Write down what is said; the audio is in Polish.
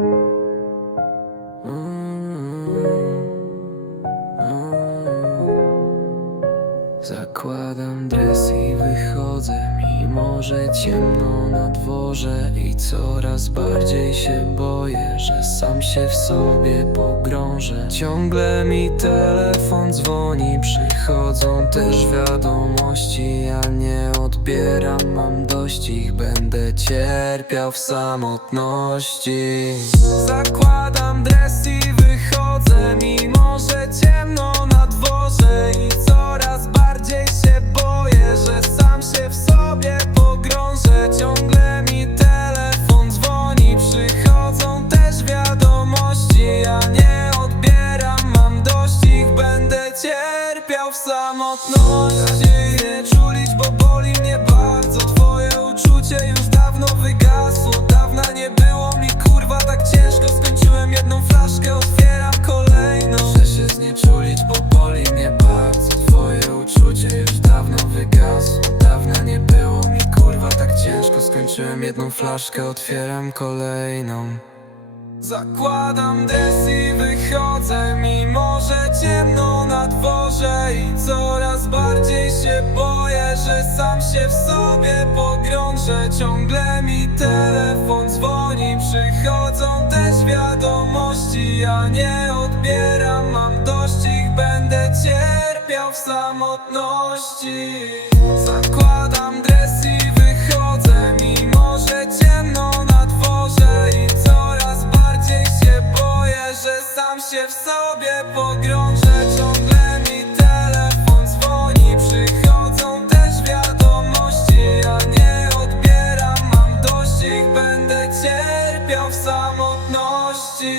thank you. Zakładam dres i wychodzę, mimo że ciemno na dworze. I coraz bardziej się boję, że sam się w sobie pogrążę. Ciągle mi telefon dzwoni, przychodzą też wiadomości. Ja nie odbieram, mam dość ich, będę cierpiał w samotności. Zakładam dres i wychodzę, mimo że ciemno samotności Nie czulić, bo boli mnie bardzo. Twoje uczucie już dawno wygasło. Dawna nie było mi kurwa tak ciężko. Skończyłem jedną flaszkę, otwieram kolejną. Muszę się znieczulić, bo boli mnie bardzo. Twoje uczucie już dawno wygasło. Dawna nie było mi kurwa tak ciężko. Skończyłem jedną flaszkę, otwieram kolejną. Zakładam dres i wychodzę Mimo, że ciemno na dworze się boję Że sam się w sobie pogrążę. Ciągle mi telefon dzwoni Przychodzą też wiadomości. Ja nie odbieram, mam dość ich Będę cierpiał w samotności. Zakładam dres i wychodzę Mimo, że ciemno na dworze. I coraz bardziej się boję Że sam się w sobie pogrążę. Ciągle cierpiał w samotności